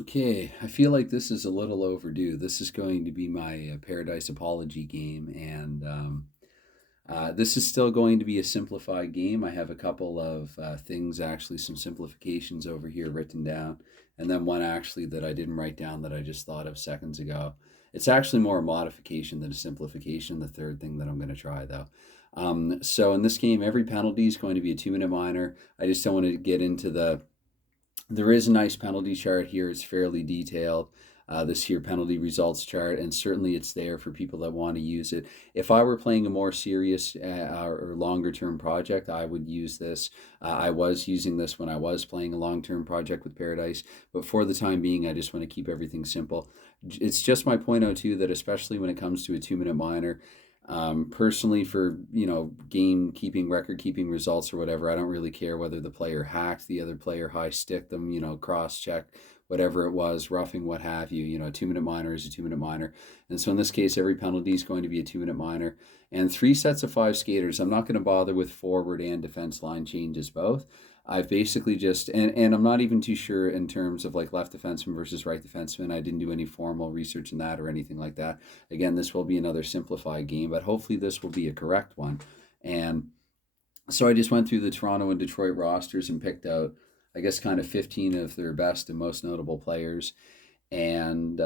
Okay, I feel like this is a little overdue. This is going to be my Paradise Apology game, and this is still going to be a simplified game. I have a couple of things, actually, some simplifications over here written down, and then one actually that I didn't write down that I just thought of seconds ago. It's actually more a modification than a simplification, the third thing that I'm going to try, though. So in this game, every penalty is going to be a 2 minute minor. I just don't want to get into there is a nice penalty chart here. It's fairly detailed. This here penalty results chart, and certainly it's there for people that want to use it. If I were playing a more serious or longer term project, I would use this. I was using this when I was playing a long term project with Paradise, but for the time being, I just want to keep everything simple. It's just my point out too that especially when it comes to a 2 minute minor, personally, for game keeping, record keeping results or whatever, I don't really care whether the player hacked the other player, high stick them, cross check, whatever it was, roughing, what have you. A 2 minute minor is a 2 minute minor, and so in this case, every penalty is going to be a 2 minute minor, and three sets of five skaters. I'm not going to bother with forward and defense line changes both. I've basically just and I'm not even too sure in terms of like left defenseman versus right defenseman. I didn't do any formal research in that or anything like that. Again, this will be another simplified game, but hopefully this will be a correct one. And so I just went through the Toronto and Detroit rosters and picked out, I guess, kind of 15 of their best and most notable players. And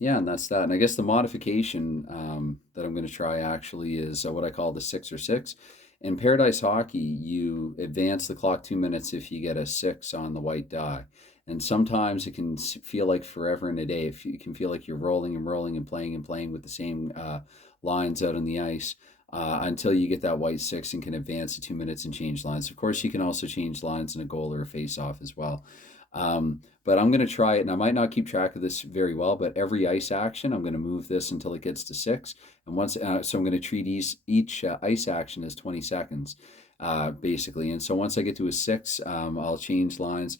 yeah, and that's that. And I guess the modification that I'm going to try actually is what I call the 6 or 6. In Paradise Hockey, you advance the clock 2 minutes if you get a 6 on the white die. And sometimes it can feel like forever and a day. If you can feel like you're rolling and rolling and playing with the same lines out on the ice until you get that white 6 and can advance to 2 minutes and change lines. Of course, you can also change lines in a goal or a face off as well. But I'm going to try it, and I might not keep track of this very well, but every ice action, I'm going to move this until it gets to 6. And so I'm going to treat each ice action as 20 seconds, basically. And so once I get to a 6, I'll change lines.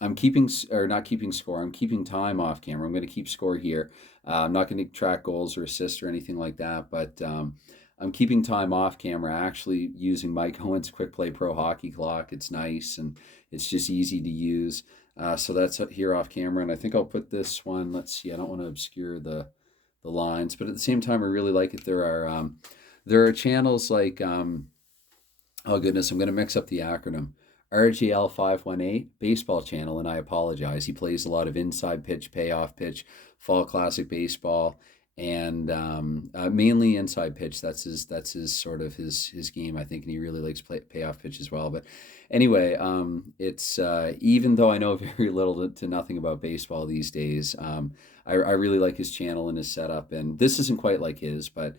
I'm keeping, or not keeping score, I'm keeping time off camera. I'm going to keep score here. I'm not going to track goals or assists or anything like that, but I'm keeping time off camera, actually using Mike Owen's Quick Play Pro Hockey Clock. It's nice and it's just easy to use. So that's here off camera, and I think I'll put this one. Let's see. I don't want to obscure the lines, but at the same time, I really like it. There are channels like oh goodness, I'm going to mix up the acronym. RGL 518 baseball channel, and I apologize. He plays a lot of inside pitch, payoff pitch, fall classic baseball, and mainly inside pitch. That's his sort of his game, I think, and he really likes payoff pitch as well. But anyway, it's even though I know very little to nothing about baseball these days, I really like his channel and his setup. And this isn't quite like his, but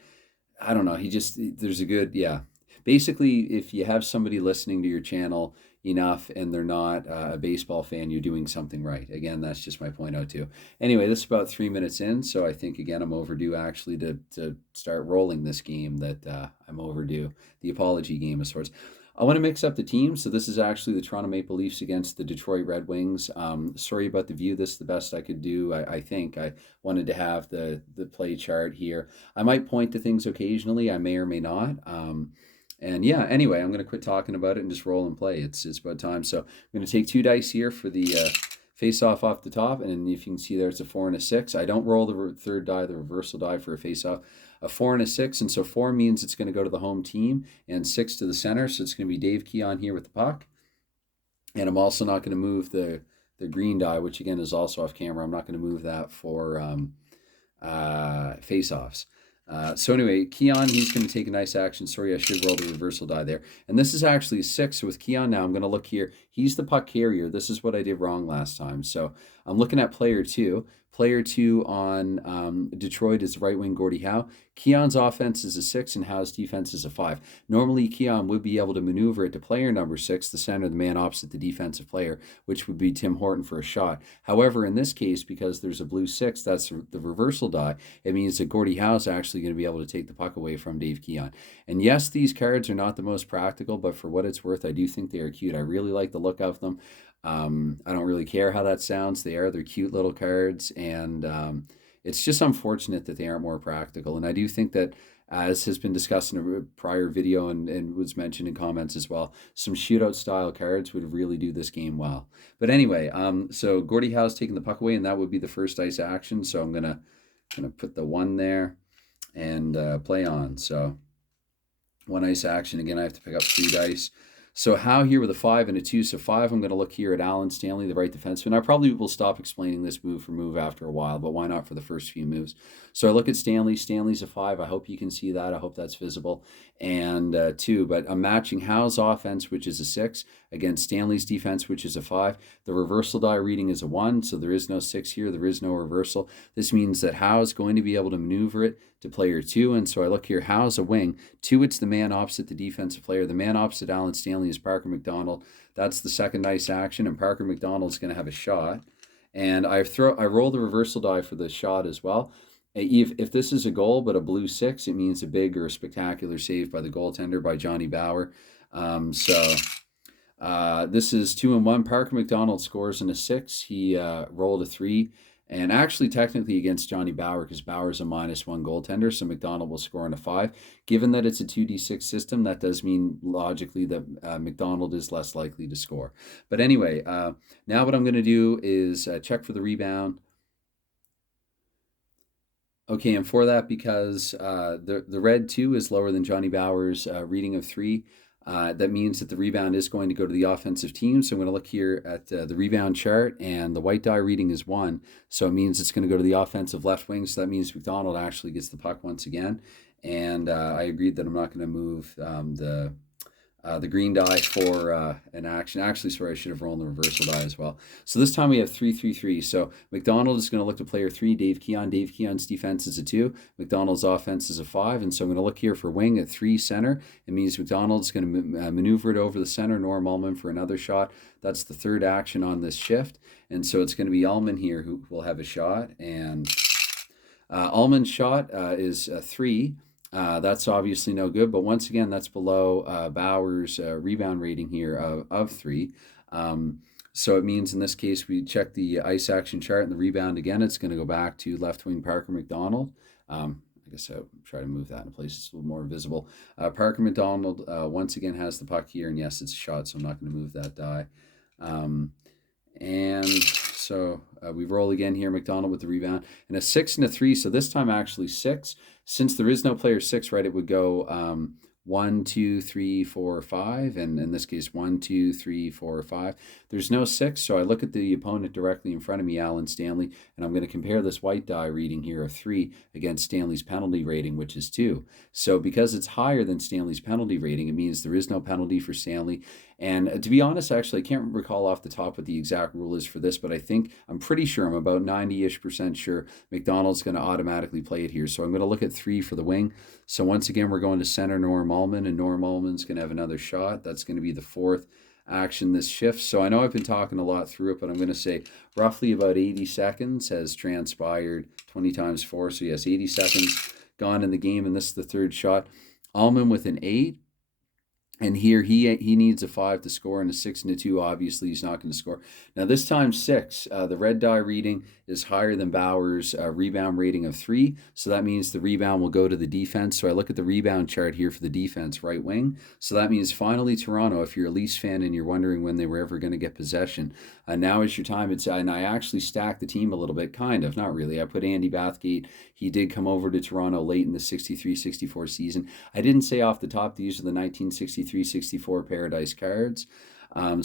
I don't know. There's a good, yeah. Basically, if you have somebody listening to your channel enough and they're not a baseball fan, you're doing something right. Again, that's just my point out too. Anyway, this is about 3 minutes in, so I think again I'm overdue actually to start rolling this game. That I'm overdue, the apology game of sorts. I want to mix up the teams. So this is actually the Toronto Maple Leafs against the Detroit Red Wings. Sorry about the view. This is the best I could do. I think I wanted to have the play chart here. I might point to things occasionally. I may or may not. And yeah, anyway, I'm going to quit talking about it and just roll and play. It's about time. So I'm going to take two dice here for the face off the top. And if you can see there, it's a 4 and a 6. I don't roll the third die, the reversal die, for a face off. A 4 and a 6. And so 4 means it's going to go to the home team, and 6 to the center. So it's going to be Dave Keon here with the puck. And I'm also not going to move the green die, which again is also off camera. I'm not going to move that for face offs. So anyway, Keon, he's going to take a nice action. Sorry, I should roll the reversal die there. And this is actually 6 with Keon now. I'm going to look here. He's the puck carrier. This is what I did wrong last time. So I'm looking at player 2. Player 2 on Detroit is right wing Gordie Howe. Keon's offense is a 6 and Howe's defense is a 5. Normally, Keon would be able to maneuver it to player number 6, the center, the man opposite the defensive player, which would be Tim Horton for a shot. However, in this case, because there's a blue 6, that's the reversal die, it means that Gordie Howe's actually going to be able to take the puck away from Dave Keon. And yes, these cards are not the most practical, but for what it's worth, I do think they are cute. I really like the look of them. I don't really care how that sounds. They're cute little cards, and it's just unfortunate that they aren't more practical. And I do think that, as has been discussed in a prior video and was mentioned in comments as well, some shootout style cards would really do this game well. But anyway, so Gordie Howe's taking the puck away, and that would be the first ice action. So I'm gonna put the 1 there and play on. So 1 ice action. Again, I have to pick up 3 dice. So Howe here with a 5 and a 2. So 5, I'm going to look here at Alan Stanley, the right defenseman. I probably will stop explaining this move for move after a while, but why not for the first few moves? So I look at Stanley. Stanley's a 5. I hope you can see that. I hope that's visible. And 2, but I'm matching Howe's offense, which is a 6, against Stanley's defense, which is a 5. The reversal die reading is a 1, so there is no 6 here. There is no reversal. This means that Howe is going to be able to maneuver it to player 2, and so I look here. Howe's a wing. 2, it's the man opposite the defensive player. The man opposite Alan Stanley is Parker McDonald. That's the second ice action, and Parker McDonald's going to have a shot. And I roll the reversal die for the shot as well. If this is a goal but a blue 6, it means a big or a spectacular save by the goaltender, by Johnny Bower. This is 2 and 1. Parker McDonald scores in a 6. He rolled a 3. And actually, technically against Johnny Bower, because Bower's a -1 goaltender, so McDonald will score on a 5. Given that it's a 2d6 system, that does mean logically that McDonald is less likely to score. But anyway, now what I'm going to do is check for the rebound. Okay, and for that, because the red 2 is lower than Johnny Bower's reading of 3, that means that the rebound is going to go to the offensive team. So I'm going to look here at the rebound chart, and the white die reading is 1. So it means it's going to go to the offensive left wing. So that means McDonald actually gets the puck once again. And I agreed that I'm not going to move the green die for an action. Actually, sorry, I should have rolled the reversal die as well. So this time we have 3-3-3. So McDonald is going to look to player 3, Dave Keon. Dave Keon's defense is a 2. McDonald's offense is a 5. And so I'm going to look here for wing at 3 center. It means McDonald's going to maneuver it over the center. Norm Ullman for another shot. That's the third action on this shift. And so it's going to be Ullman here who will have a shot. And Ullman's shot is 3. That's obviously no good, but once again, that's below Bower's rebound rating here of 3. So it means in this case, we check the ice action chart and the rebound again. It's going to go back to left wing Parker McDonald. I guess I'll try to move that in a place that's a little more visible. Parker McDonald once again has the puck here, and yes, it's a shot, so I'm not going to move that die. And so we roll again here, McDonald with the rebound, and a 6 and a 3. So this time actually 6. Since there is no player 6, right, it would go 1, 2, 3, 4, 5, and in this case 1, 2, 3, 4, 5. There's no 6, so I look at the opponent directly in front of me, Alan Stanley, and I'm going to compare this white die reading here of 3 against Stanley's penalty rating, which is 2. So because it's higher than Stanley's penalty rating, it means there is no penalty for Stanley. And to be honest, actually, I can't recall off the top what the exact rule is for this, but I'm pretty sure, I'm about 90-ish% sure McDonald's going to automatically play it here. So I'm going to look at 3 for the wing. So once again, we're going to center Norm Ullman, and Norm Ullman's going to have another shot. That's going to be the 4th action this shift. So I know I've been talking a lot through it, but I'm going to say roughly about 80 seconds has transpired. 20 times 4, so yes, 80 seconds gone in the game, and this is the 3rd shot. Ullman with an 8. And here he needs a 5 to score, and a 6 and a 2, obviously he's not going to score. Now this time 6, the red die reading is higher than Bower's rebound rating of 3, so that means the rebound will go to the defense. So I look at the rebound chart here for the defense, right wing. So that means finally Toronto, if you're a Leafs fan and you're wondering when they were ever going to get possession, now is your time. And I actually stacked the team a little bit, kind of, not really. I put Andy Bathgate. He did come over to Toronto late in the 63-64 season. I didn't say off the top these are the 1963-64 Pairadice cards.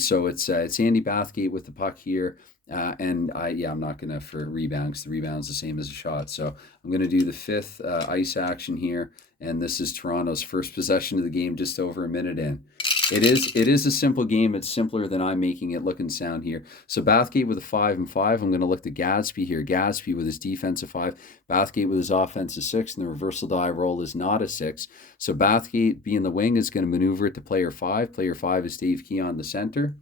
So it's Andy Bathgate with the puck here. And I'm not going to for rebound, because the rebound's the same as a shot. So I'm going to do the 5th ice action here. And this is Toronto's first possession of the game, just over a minute in. It is a simple game. It's simpler than I'm making it look and sound here. So Bathgate with a 5 and 5. I'm going to look to Gadsby here. Gadsby with his defensive 5. Bathgate with his offensive 6. And the reversal die roll is not a 6. So Bathgate, being the wing, is going to maneuver it to player 5. Player 5 is Dave Keon, the center.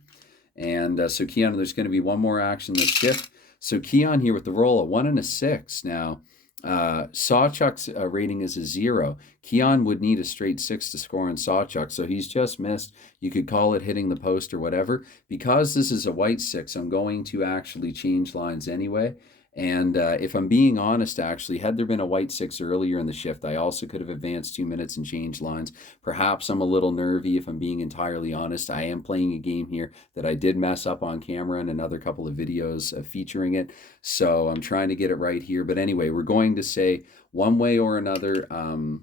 And so Keon, there's going to be one more action this shift. So Keon here with the roll, a 1 and a 6. Now, Sawchuk's rating is a 0. Keon would need a straight 6 to score on Sawchuk, so he's just missed. You could call it hitting the post or whatever. Because this is a white 6, I'm going to actually change lines anyway. And if I'm being honest, actually, had there been a white 6 earlier in the shift, I also could have advanced 2 minutes and changed lines. Perhaps I'm a little nervy if I'm being entirely honest. I am playing a game here that I did mess up on camera in another couple of videos featuring it. So I'm trying to get it right here. But anyway, we're going to say one way or another.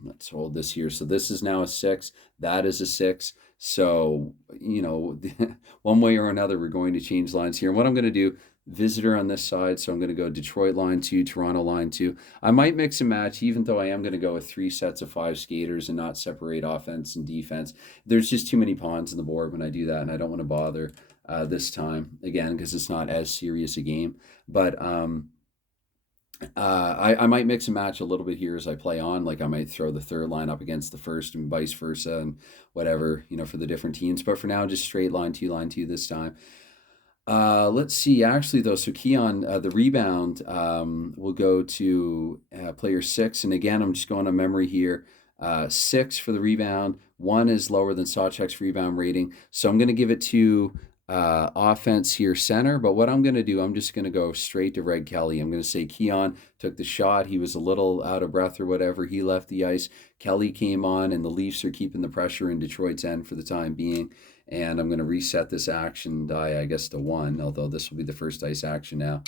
Let's hold this here. So this is now a 6. That is a 6. So, one way or another, we're going to change lines here. And what I'm going to do, visitor on this side. So I'm going to go Detroit line 2, Toronto line 2. I might mix and match, even though I am going to go with 3 sets of 5 skaters and not separate offense and defense. There's just too many pawns on the board when I do that, and I don't want to bother this time, again, because it's not as serious a game. But I might mix and match a little bit here as I play on. Like I might throw the third line up against the first and vice versa and whatever, for the different teams. But for now, just straight line 2 this time. Let's see, actually, though, so Keon, the rebound will go to player 6. And again, I'm just going on memory here. 6 for the rebound. 1 is lower than Sawchuk's rebound rating. So I'm going to give it to offense here, center. But what I'm going to do, I'm just going to go straight to Red Kelly. I'm going to say Keon took the shot. He was a little out of breath or whatever. He left the ice. Kelly came on, and the Leafs are keeping the pressure in Detroit's end for the time being. And I'm going to reset this action die, I guess, to 1, although this will be the first ice action now.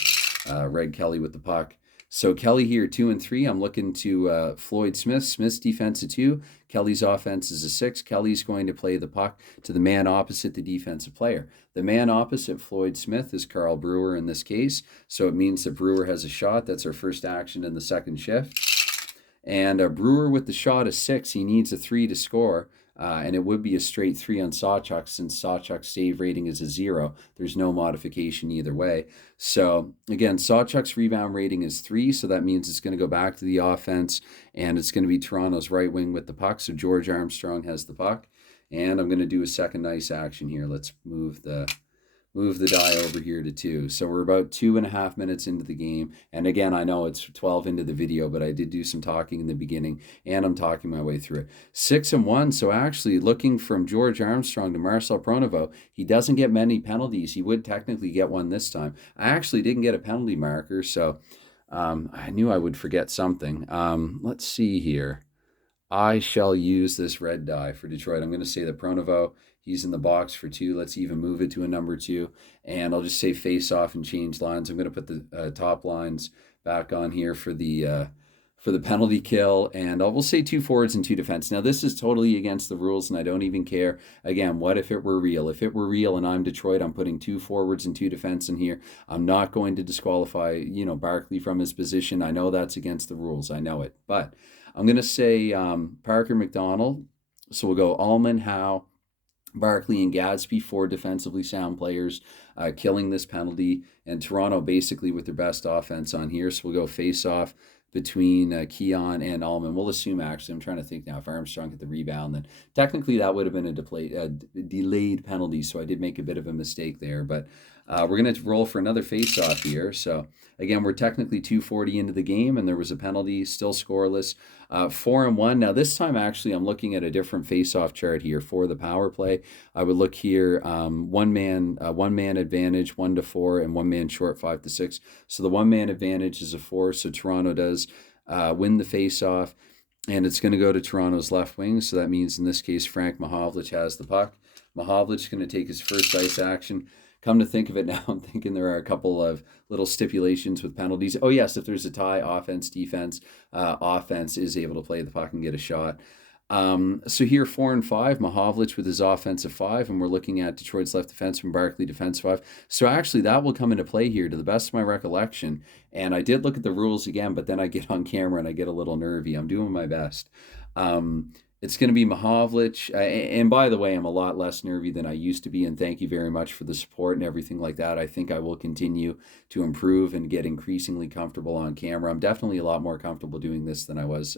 Red Kelly with the puck. So Kelly here, 2 and 3. I'm looking to Floyd Smith. Smith's defense a 2. Kelly's offense is a 6. Kelly's going to play the puck to the man opposite the defensive player. The man opposite Floyd Smith is Carl Brewer in this case. So it means that Brewer has a shot. That's our first action in the second shift. And Brewer with the shot is 6. He needs a 3 to score. And it would be a straight 3 on Sawchuk since Sawchuk's save rating is a 0. There's no modification either way. So again, Sawchuk's rebound rating is 3, so that means it's going to go back to the offense, and it's going to be Toronto's right wing with the puck. So George Armstrong has the puck, and I'm going to do a second ice action here. Let's move the die over here to 2. So we're about 2.5 minutes into the game. And again, I know it's 12 into the video, but I did do some talking in the beginning, and I'm talking my way through it. 6 and 1. So actually, looking from George Armstrong to Marcel Pronovost, he doesn't get many penalties. He would technically get one this time. I actually didn't get a penalty marker, so I knew I would forget something. Let's see here. I shall use this red die for Detroit. I'm going to say that Pronovost, he's in the box for 2. Let's even move it to a number 2. And I'll just say face off and change lines. I'm going to put the top lines back on here for the penalty kill. And we'll say 2 forwards and 2 defense. Now, this is totally against the rules, and I don't even care. Again, what if it were real? If it were real and I'm Detroit, I'm putting 2 forwards and 2 defense in here. I'm not going to disqualify, Barkley from his position. I know that's against the rules. I know it. But I'm going to say Parker McDonald. So we'll go Allman, Howe, Barkley, and Gadsby, 4 defensively sound players, killing this penalty. And Toronto basically with their best offense on here. So we'll go face off between Keon and Allman. We'll assume, actually, I'm trying to think now, if Armstrong hit the rebound, then technically that would have been a delayed penalty. So I did make a bit of a mistake there. But we're going to roll for another face-off here. So again, we're technically 2:40 into the game, and there was a penalty, still scoreless. 4 and 1. Now this time, actually, I'm looking at a different face-off chart here for the power play. I would look here, one man advantage, 1-4, and 1 man short, 5-6. So the 1 man advantage is a 4. So Toronto does win the face-off, and it's going to go to Toronto's left wing. So that means in this case, Frank Mahovlich has the puck. Mahovlich going to take his first ice action. Come to think of it now, I'm thinking there are a couple of little stipulations with penalties. Oh, yes, if there's a tie, offense, defense, offense is able to play the puck and get a shot. So here, 4 and 5, Mahovlich with his offensive 5, and we're looking at Detroit's left defenseman, Barkley defense 5. So actually, that will come into play here to the best of my recollection. And I did look at the rules again, but then I get on camera and I get a little nervy. I'm doing my best. It's going to be Mahovlich. And by the way, I'm a lot less nervy than I used to be, and thank you very much for the support and everything like that. I think I will continue to improve and get increasingly comfortable on camera. I'm definitely a lot more comfortable doing this than I was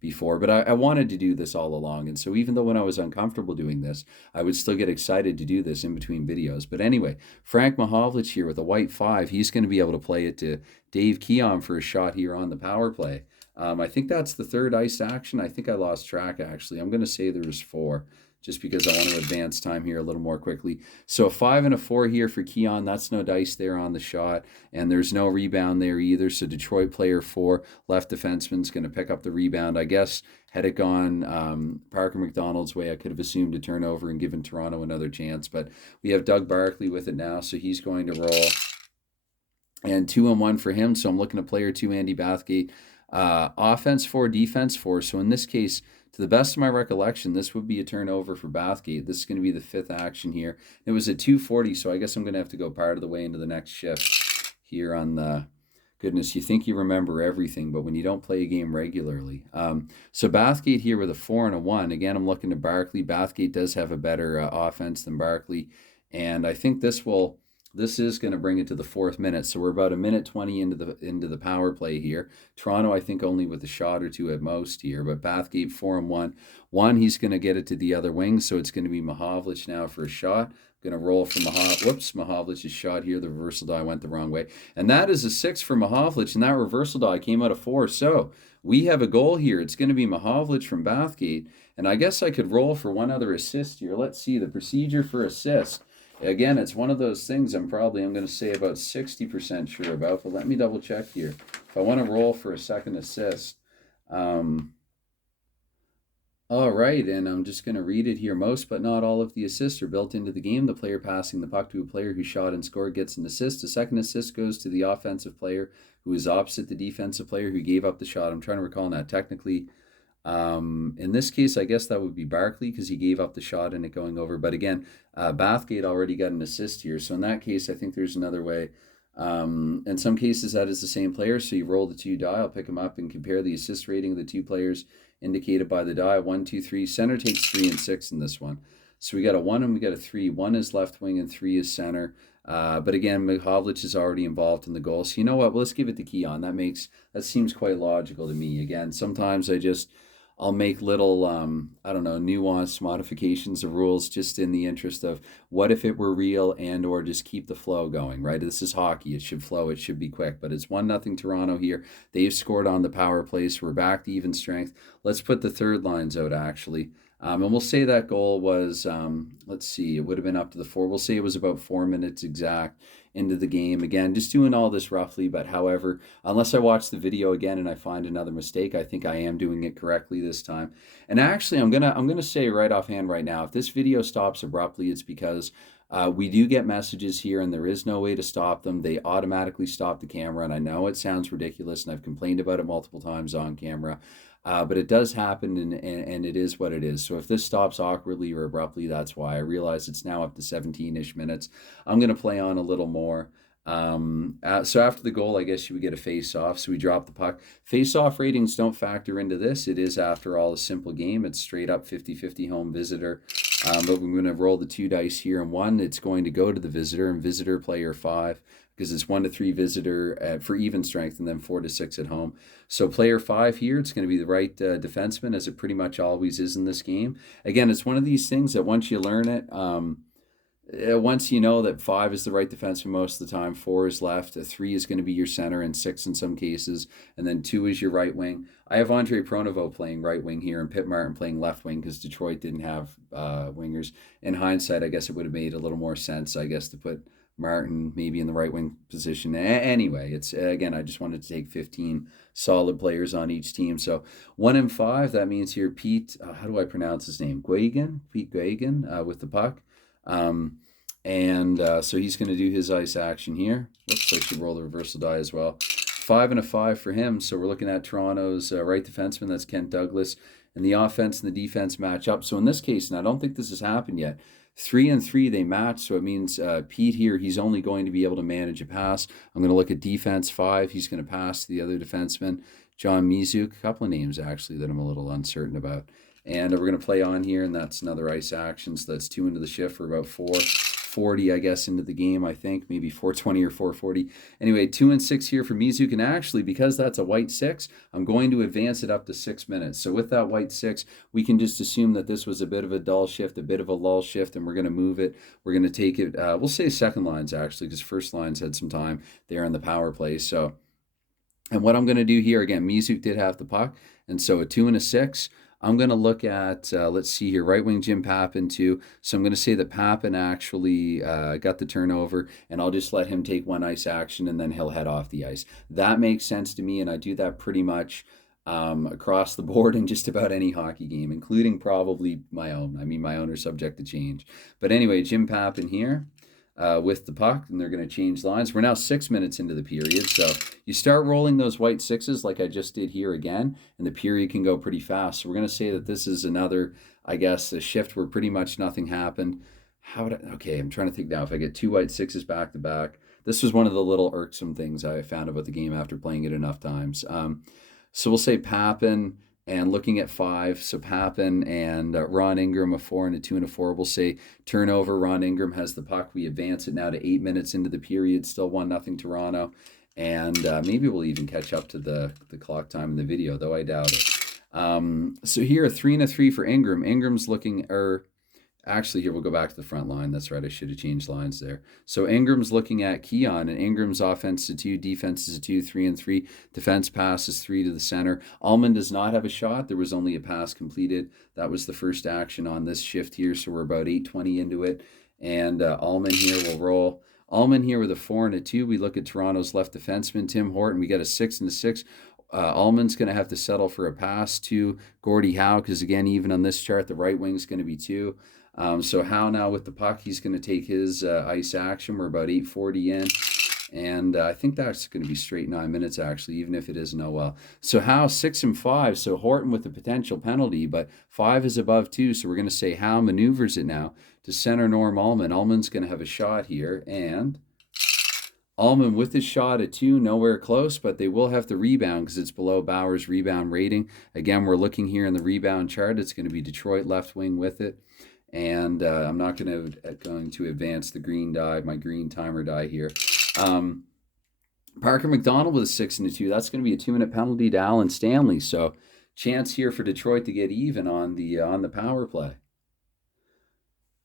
before, but I wanted to do this all along. And so even though when I was uncomfortable doing this, I would still get excited to do this in between videos. But anyway, Frank Mahovlich here with a white 5. He's going to be able to play it to Dave Keon for a shot here on the power play. I think that's the third ice action. I think I lost track, actually. I'm going to say there's 4. just because I want to advance time here a little more quickly. So a 5 and a 4 here for Keon. That's no dice there on the shot, and there's no rebound there either. So Detroit player 4, left defenseman's going to pick up the rebound. I guess had it gone Parker McDonald's way, I could have assumed a turnover and given Toronto another chance. But we have Doug Barkley with it now, so he's going to roll. And 2-1 for him. So I'm looking at player 2, Andy Bathgate. Offense 4, defense 4. So in this case, to the best of my recollection, this would be a turnover for Bathgate. This is going to be the 5th action here. It was at 2:40, so I guess I'm going to have to go part of the way into the next shift here on the... Goodness, you think you remember everything, but when you don't play a game regularly. So Bathgate here with a 4 and a 1. Again, I'm looking at Barkley. Bathgate does have a better offense than Barkley, and I think this is going to bring it to the 4th minute. So we're about a minute 20 into the power play here. Toronto, I think, only with a shot or two at most here, but Bathgate 4 and 1. He's going to get it to the other wing, so it's going to be Mahovlich now for a shot. Going to roll from Mahovlich's shot here. The reversal die went the wrong way. And that is a 6 for Mahovlich, and that reversal die came out of 4. So we have a goal here. It's going to be Mahovlich from Bathgate. And I guess I could roll for one other assist here. Let's see. The procedure for assist. Again, it's one of those things I'm going to say about 60% sure about, but let me double check here. If I want to roll for a second assist, all right, and I'm just going to read it here. Most but not all of the assists are built into the game. The player passing the puck to a player who shot and scored gets an assist. A second assist goes to the offensive player who is opposite the defensive player who gave up the shot. I'm trying to recall that technically. In this case, I guess that would be Barkley because he gave up the shot and it going over. But again, Bathgate already got an assist here. So in that case, I think there's another way. In some cases, that is the same player. So you roll the 2 die. I'll pick them up and compare the assist rating of the 2 players indicated by the die. 1, 2, 3. Center takes 3 and 6 in this one. So we got a 1 and we got a 3. 1 is left wing and 3 is center. But again, Mahovlich is already involved in the goal. So you know what? Well, let's give it to Keon. That seems quite logical to me. Again, sometimes I'll make little, nuanced modifications of rules just in the interest of what if it were real and or just keep the flow going, right? This is hockey. It should flow. It should be quick. But it's 1-0 Toronto here. They've scored on the power play, so we're back to even strength. Let's put the third lines out, actually. And we'll say that goal was, it would have been up to the 4. We'll say it was about 4 minutes exact into the game. Again, just doing all this roughly, but however, unless I watch the video again and I find another mistake, I think I am doing it correctly this time. And actually, I'm gonna say right offhand right now, if this video stops abruptly, it's because we do get messages here and there is no way to stop them. They automatically stop the camera, and I know it sounds ridiculous, and I've complained about it multiple times on camera. But it does happen, and it is what it is. So if this stops awkwardly or abruptly, that's why. I realize it's now up to 17-ish minutes. I'm going to play on a little more. So after the goal, I guess you would get a face-off. So we drop the puck. Face-off ratings don't factor into this. It is, after all, a simple game. It's straight up 50-50 home visitor. But we're going to roll the 2 dice here, and 1, it's going to go to the visitor, and visitor player 5. Because it's 1-3 visitor for even strength and then 4-6 at home. So player 5 here, it's going to be the right defenseman, as it pretty much always is in this game. Again, it's one of these things that once you learn it, once you know that 5 is the right defenseman most of the time, 4 is left, 3 is going to be your center, and 6 in some cases, and then 2 is your right wing. I have Andre Pronovo playing right wing here and Pip Martin playing left wing because Detroit didn't have wingers. In hindsight, I guess it would have made a little more sense, to put Martin maybe in the right wing position. Anyway, it's again, I just wanted to take 15 solid players on each team. So 1 and 5, that means here Pete, how do I pronounce his name? Pete Guagan with the puck. So he's going to do his ice action here. Looks like should roll the reversal die as well. 5 and a 5 for him. So we're looking at Toronto's right defenseman, that's Kent Douglas, and the offense and the defense match up. So in this case, and I don't think this has happened yet, 3 and 3 they match, so it means Pete here, he's only going to be able to manage a pass. I'm going to look at defense 5. He's going to pass to the other defenseman, John Mizuk. A couple of names actually that I'm a little uncertain about. And we're going to play on here, and that's another ice action. So that's 2 into the shift for about 4:40, I guess, into the game, I think. Maybe 4:20 or 4:40. Anyway, 2 and 6 here for Mizuk. And actually, because that's a white 6, I'm going to advance it up to 6 minutes. So with that white 6, we can just assume that this was a bit of a dull shift, a bit of a lull shift, and we're going to move it. We're going to take it, we'll say second lines, actually, because first lines had some time there on the power play. So, and what I'm going to do here, again, Mizuk did have the puck. And so a 2 and a 6. I'm going to look at, let's see here, right wing Jim Pappin too. So I'm going to say that Pappin actually got the turnover, and I'll just let him take one ice action, and then he'll head off the ice. That makes sense to me, and I do that pretty much across the board in just about any hockey game, including probably my own. I mean, my own are subject to change. But anyway, Jim Pappin here with the puck, and they're going to change lines. We're now 6 minutes into the period, so you start rolling those white sixes like I just did here again, and the period can go pretty fast. So we're going to say that this is another, I guess, a shift where pretty much nothing happened. Okay, I'm trying to think now if I get two white sixes back to back. This was one of the little irksome things I found about the game after playing it enough times. So we'll say Pappin and looking at five. So Pappin and Ron Ingram, a 4 and a 2 and a 4. We'll say turnover. Ron Ingram has the puck. We advance it now to 8 minutes into the period. Still 1-0 Toronto. And maybe we'll even catch up to the clock time in the video, though I doubt it. So here, a 3 and a 3 for Ingram. Ingram's looking, actually, here we'll go back to the front line. That's right. I should have changed lines there. So Ingram's looking at Keon, and Ingram's offense is a 2, defense is a 2, 3 and 3. Defense pass is 3 to the center. Allman does not have a shot. There was only a pass completed. That was the first action on this shift here. So we're about 8:20 into it. And Allman here will roll. Allman here with a 4 and a 2. We look at Toronto's left defenseman, Tim Horton. We got a 6 and a 6. Allman's going to have to settle for a pass to Gordie Howe because, again, even on this chart, the right wing's going to be 2. So Howe now with the puck, he's going to take his ice action. We're about 8:40 in. And I think that's going to be straight 9 minutes, actually, even if it isn't OL. So Howe 6 and 5. So Horton with the potential penalty, but 5 is above 2. So we're going to say Howe maneuvers it now to center Norm Allman. Allman's going to have a shot here. And Allman with his shot at 2, nowhere close, but they will have to rebound because it's below Bauer's rebound rating. Again, we're looking here in the rebound chart. It's going to be Detroit left wing with it. And I'm not going to advance the green die, my green timer die here. Parker McDonald with a 6 and a 2. That's going to be a 2-minute penalty to Alan Stanley. So chance here for Detroit to get even on the power play.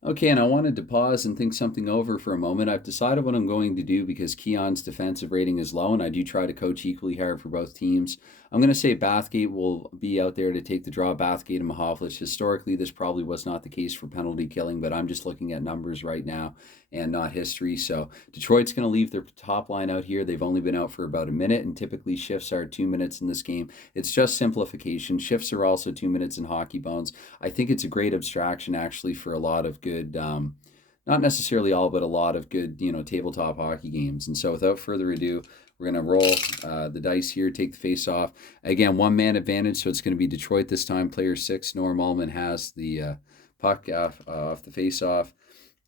Okay, and I wanted to pause and think something over for a moment. I've decided what I'm going to do because Keon's defensive rating is low, and I do try to coach equally hard for both teams. I'm going to say Bathgate will be out there to take the draw. Bathgate and Mahovlich. Historically, this probably was not the case for penalty killing, but I'm just looking at numbers right now and not history. So Detroit's going to leave their top line out here. They've only been out for about a minute, and typically shifts are 2 minutes in this game. It's just simplification. Shifts are also 2 minutes in hockey bones. I think it's a great abstraction, actually, for a lot of good, not necessarily all, but a lot of good, tabletop hockey games. And so without further ado, we're going to roll the dice here, take the face off. Again, one-man advantage, so it's going to be Detroit this time. Player 6, Norm Allman, has the puck off the face-off.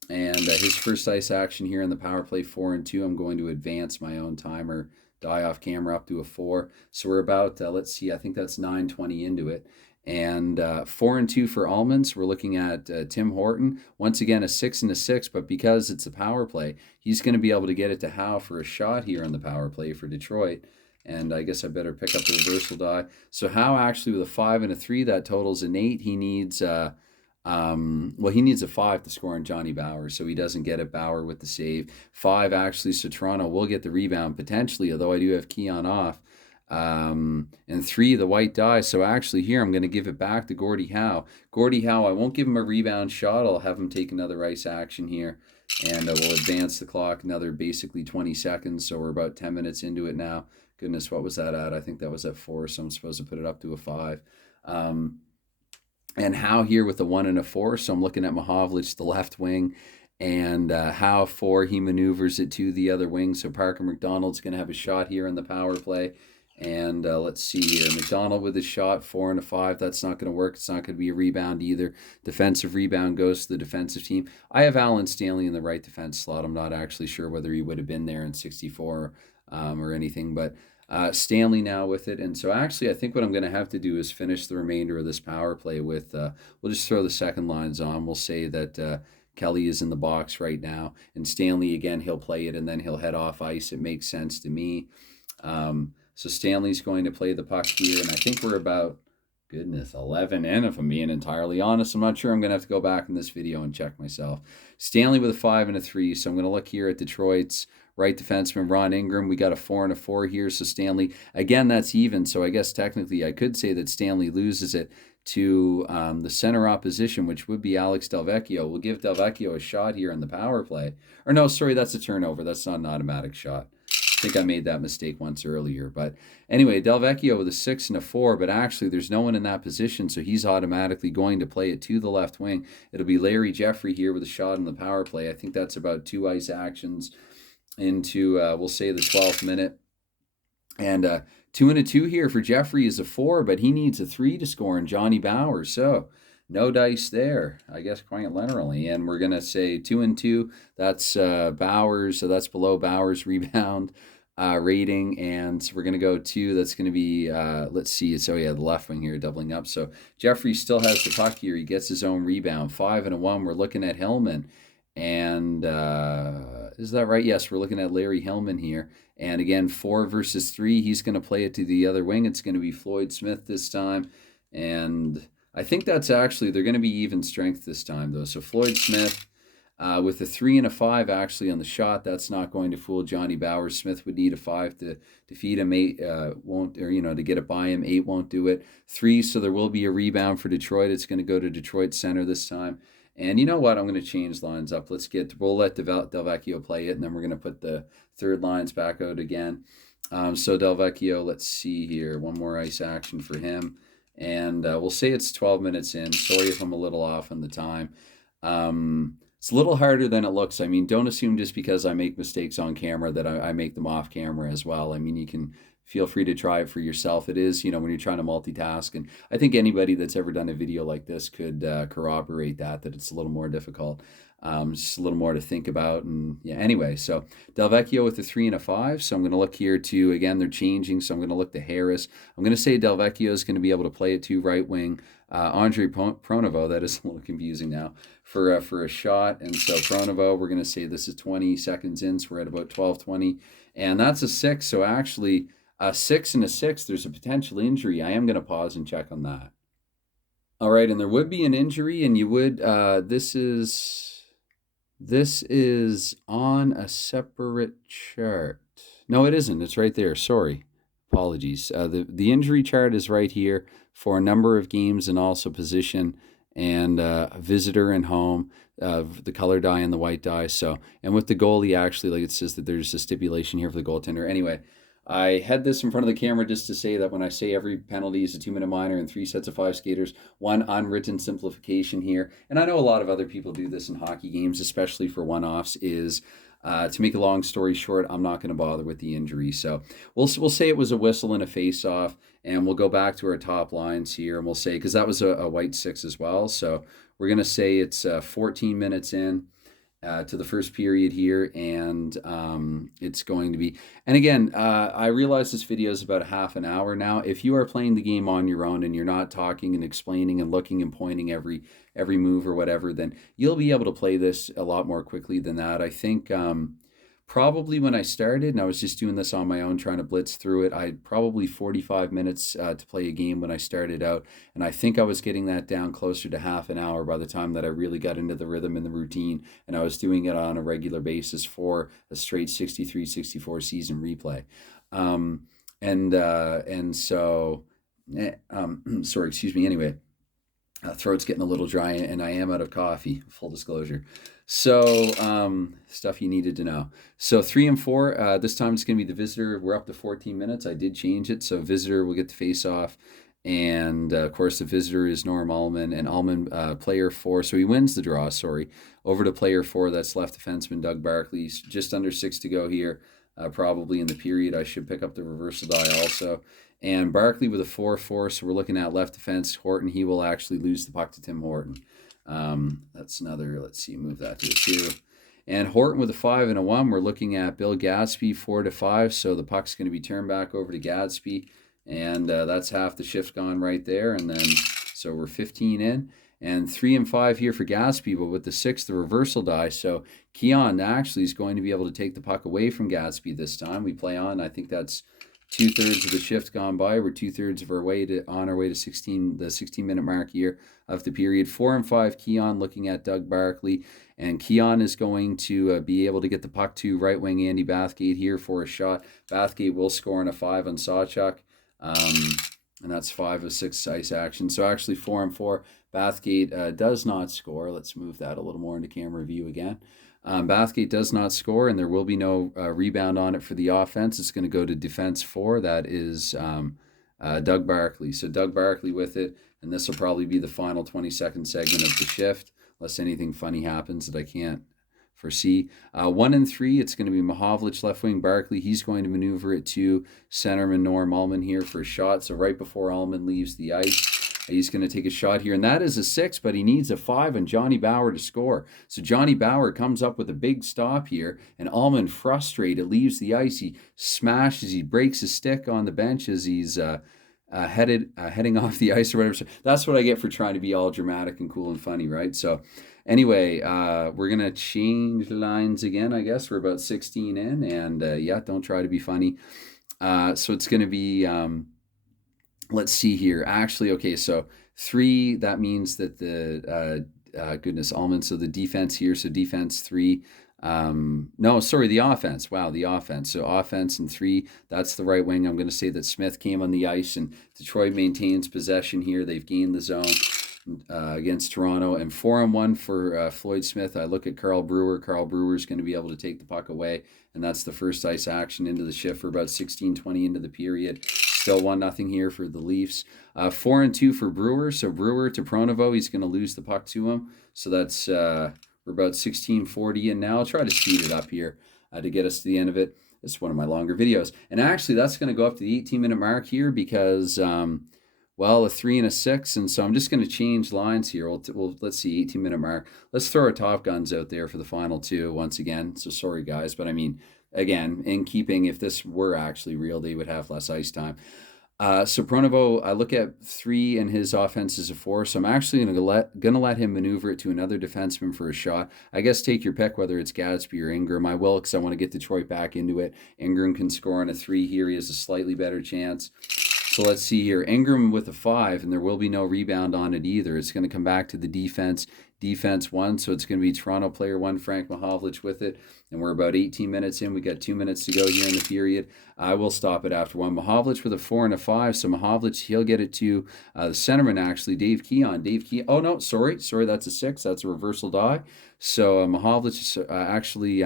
And his first ice action here in the power play, 4 and 2. I'm going to advance my own timer, die off camera up to a 4. So we're about, let's see, I think that's 9:20 into it. And 4 and 2 for Allman. So we're looking at Tim Horton. Once again, a 6 and a 6, but because it's a power play, he's going to be able to get it to Howe for a shot here on the power play for Detroit. And I guess I better pick up the reversal die. So Howe actually with a 5 and a 3, that totals an 8. He needs he needs a 5 to score on Johnny Bauer, so he doesn't get it. Bauer with the save. 5 actually, so Toronto will get the rebound potentially, although I do have Keon off. And 3, the white die. So actually here I'm going to give it back to Gordie Howe. Gordie Howe, I won't give him a rebound shot. I'll have him take another ice action here. And we'll advance the clock another basically 20 seconds. So we're about 10 minutes into it now. Goodness, what was that at? I think that was at 4, so I'm supposed to put it up to a 5. And Howe here with a 1 and a 4. So I'm looking at Mahovlich, the left wing. And Howe 4, he maneuvers it to the other wing. So Parker McDonald's going to have a shot here in the power play. And let's see here. McDonald with a shot, 4 and a 5. That's not going to work. It's not going to be a rebound either. Defensive rebound goes to the defensive team. I have Alan Stanley in the right defense slot. I'm not actually sure whether he would have been there in 64 or anything. But Stanley now with it. And so actually I think what I'm going to have to do is finish the remainder of this power play with, we'll just throw the second lines on. We'll say that Kelly is in the box right now. And Stanley, again, he'll play it and then he'll head off ice. It makes sense to me. So Stanley's going to play the puck here, and I think we're about, 11 in, if I'm being entirely honest. I'm not sure. I'm going to have to go back in this video and check myself. Stanley with a 5 and a 3, so I'm going to look here at Detroit's right defenseman, Ron Ingram. We got a 4 and a 4 here, so Stanley, again, that's even, so I guess technically I could say that Stanley loses it to the center opposition, which would be Alex Delvecchio. We'll give Delvecchio a shot here in the power play. Or no, sorry, that's a turnover. That's not an automatic shot. I think I made that mistake once earlier. But anyway, Delvecchio with a 6 and a 4, but actually there's no one in that position, so he's automatically going to play it to the left wing. It'll be Larry Jeffrey here with a shot in the power play. I think that's about 2 ice actions into, we'll say, the 12th minute. And 2 and a 2 here for Jeffrey is a 4, but he needs a 3 to score in Johnny Bowers. So no dice there, I guess, quite literally. And we're going to say 2 and 2. That's Bowers, so that's below Bowers' rebound rating. And so we're going to go 2. That's going to be, let's see, so yeah, the left wing here doubling up. So Jeffrey still has the puck here. He gets his own rebound. 5 and a 1. We're looking at Hillman. And is that right? Yes, we're looking at Larry Hillman here. And again, 4 versus 3. He's going to play it to the other wing. It's going to be Floyd Smith this time. And I think that's actually, they're going to be even strength this time, though. So Floyd Smith with a 3 and a 5 actually on the shot. That's not going to fool Johnny Bowers. Smith would need a 5 to defeat him. 8 won't, or, to get it by him. 8 won't do it. 3, so there will be a rebound for Detroit. It's going to go to Detroit center this time. And you know what? I'm going to change lines up. We'll let Delvecchio play it, and then we're going to put the third lines back out again. So Delvecchio, let's see here. One more ice action for him. And we'll say it's 12 minutes in. Sorry if I'm a little off on the time. It's a little harder than it looks. I mean, don't assume just because I make mistakes on camera that I make them off camera as well. I mean, you can feel free to try it for yourself. It is, when you're trying to multitask. And I think anybody that's ever done a video like this could corroborate that it's a little more difficult. Just a little more to think about. And yeah, anyway, so Delvecchio with a 3 and a 5. So I'm going to look here to, again, they're changing. So I'm going to look to Harris. I'm going to say Delvecchio is going to be able to play it to right wing. Andre Pronovo, that is a little confusing now, for a shot. And so Pronovo, we're going to say this is 20 seconds in. So we're at about 12:20. And that's a 6. So actually, 6 and a 6, there's a potential injury. I am going to pause and check on that. All right, and there would be an injury, and you would, this is on a separate chart. No, it isn't. It's right there. Sorry. Apologies. The injury chart is right here for a number of games and also position and visitor and home, the color die and the white die. So, and with the goalie, actually, like it says that there's a stipulation here for the goaltender. Anyway, I had this in front of the camera just to say that when I say every penalty is a 2-minute minor and 3 sets of 5 skaters, one unwritten simplification here, and I know a lot of other people do this in hockey games, especially for one-offs, is to make a long story short, I'm not going to bother with the injury. So we'll say it was a whistle and a face-off, and we'll go back to our top lines here, and we'll say, because that was a white 6 as well, so we're going to say it's 14 minutes in to the first period here, and it's going to be, and again, I realize this video is about a half an hour now. If you are playing the game on your own and you're not talking and explaining and looking and pointing every move or whatever, then you'll be able to play this a lot more quickly than that. I think probably when I started, and I was just doing this on my own, trying to blitz through it, I had probably 45 minutes to play a game when I started out, and I think I was getting that down closer to half an hour by the time that I really got into the rhythm and the routine, and I was doing it on a regular basis for a straight 63-64 season replay. Sorry, excuse me, anyway. Throat's getting a little dry, and I am out of coffee, full disclosure. So, stuff you needed to know. So 3 and 4, this time it's going to be the visitor. We're up to 14 minutes. I did change it. So visitor will get the face off. And, of course, the visitor is Norm Allman. And Allman, player 4. So he wins the draw, sorry. Over to player 4, that's left defenseman Doug Barkley. Just under 6 to go here. Probably in the period. I should pick up the reversal die also. And Barkley with a 4-4, so we're looking at left defense. Horton, he will actually lose the puck to Tim Horton. That's another, let's see, move that to a 2. And Horton with a 5 and a 1, we're looking at Bill Gadsby, 4-5, so the puck's going to be turned back over to Gadsby. And that's half the shift gone right there. And then, so we're 15 in. And 3 and 5 here for Gadsby, but with the 6, the reversal die. So Keon actually is going to be able to take the puck away from Gadsby this time. We play on, I think that's 2/3 of the shift gone by. We're 2/3 of our way to 16, the 16-minute mark here of the period. 4 and 5, Keon looking at Doug Barkley. And Keon is going to be able to get the puck to right wing Andy Bathgate here for a shot. Bathgate will score on a 5 on Sawchuk. And that's 5 of 6 ice action. So actually 4-4. Bathgate does not score. Let's move that a little more into camera view again. Bathgate does not score, and there will be no rebound on it for the offense. It's going to go to defense 4. That is Doug Barkley. So Doug Barkley with it, and this will probably be the final 20-second segment of the shift, unless anything funny happens that I can't foresee. 1 and 3, it's going to be Mahovlich left wing. Barkley, he's going to maneuver it to centerman Norm Allman here for a shot. So right before Allman leaves the ice, he's going to take a shot here, and that is a 6, but he needs a 5 on Johnny Bauer to score. So Johnny Bauer comes up with a big stop here, and Allman, frustrated, leaves the ice. He smashes, he breaks his stick on the bench as he's heading off the ice or whatever. So that's what I get for trying to be all dramatic and cool and funny, right? So anyway, we're going to change lines again, I guess. We're about 16 in, and yeah, don't try to be funny. So it's going to be, let's see here. Actually, okay, so 3, that means that the, goodness, Allman, so the defense here, so defense 3. No, sorry, the offense. Wow, the offense. So offense and 3, that's the right wing. I'm going to say that Smith came on the ice, and Detroit maintains possession here. They've gained the zone against Toronto, and 4-on-1 for Floyd Smith. I look at Carl Brewer. Carl Brewer is going to be able to take the puck away, and that's the first ice action into the shift for about 16-20 into the period. Still 1-0 here for the Leafs. 4-2 for Brewer. So Brewer to Pronovo. He's going to lose the puck to him. So that's we're about 16:40 in now. I'll try to speed it up here to get us to the end of it. It's one of my longer videos. And actually, that's going to go up to the 18-minute mark here because, well, a 3 and a 6. And so I'm just going to change lines here. Let's see, 18-minute mark. Let's throw our Top Guns out there for the final 2 once again. So sorry, guys. But I mean, again, in keeping, if this were actually real, they would have less ice time. So Pronovo, I look at 3 and his offense is a 4. So I'm actually gonna let him maneuver it to another defenseman for a shot. I guess take your pick, whether it's Gadsby or Ingram. I will, because I want to get Detroit back into it. Ingram can score on a 3 here. He has a slightly better chance. So let's see here. Ingram with a 5, and there will be no rebound on it either. It's going to come back to the defense 1. So it's going to be Toronto player 1, Frank Mahovlich with it. And we're about 18 minutes in. We got 2 minutes to go here in the period. I will stop it after 1. Mahovlich with a 4 and a 5. So Mahovlich, he'll get it to the centerman, actually, Dave Keon. Oh, no, sorry, that's a 6. That's a reversal die. So Mahovlich actually...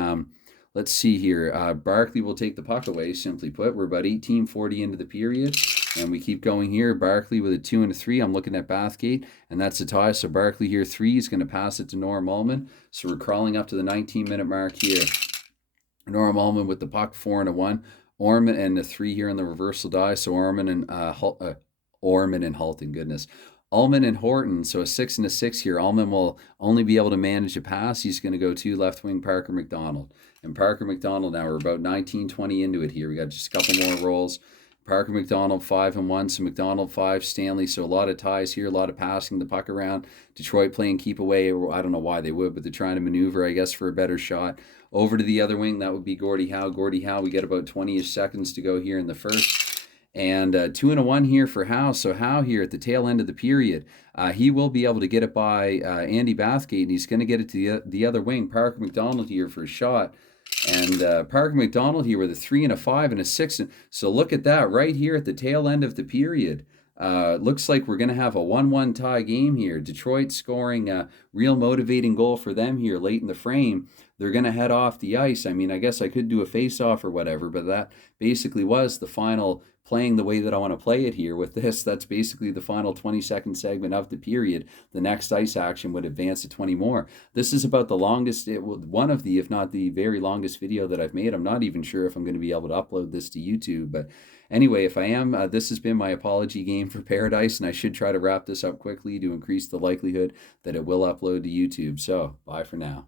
let's see here. Barkley will take the puck away, simply put. We're about 18:40 into the period, and we keep going here. Barkley with a 2 and a 3. I'm looking at Bathgate, and that's a tie. So Barkley here, 3. He's going to pass it to Norm Allman. So we're crawling up to the 19-minute mark here. Norm Allman with the puck, 4 and a 1. Orman and a 3 here in the reversal die. So Orman and Halton, goodness. Allman and Horton, so a 6 and a 6 here. Allman will only be able to manage a pass. He's going to go to left wing Parker McDonald. And Parker McDonald, now we're about 19-20 into it here. We got just a couple more rolls. Parker McDonald 5 and 1. So McDonald 5, Stanley. So a lot of ties here, a lot of passing the puck around. Detroit playing keep away. I don't know why they would, but they're trying to maneuver, I guess, for a better shot. Over to the other wing, that would be Gordie Howe. Gordie Howe, we get about 20-ish seconds to go here in the first. And 2 and a 1 here for Howe. So Howe here at the tail end of the period, he will be able to get it by Andy Bathgate, and he's going to get it to the other wing. Parker McDonald here for a shot. And Parker McDonald here with a 3 and a 5 and a 6. So look at that right here at the tail end of the period. Looks like we're going to have a 1-1 tie game here. Detroit scoring a real motivating goal for them here late in the frame. They're going to head off the ice. I mean, I guess I could do a face-off or whatever, but that basically was the final playing the way that I want to play it here with this. That's basically the final 20-second segment of the period. The next ice action would advance to 20 more. This is about the longest, one of the, if not the very longest video that I've made. I'm not even sure if I'm going to be able to upload this to YouTube, but anyway, if I am, this has been my apology game for Pairadice, and I should try to wrap this up quickly to increase the likelihood that it will upload to YouTube. So, bye for now.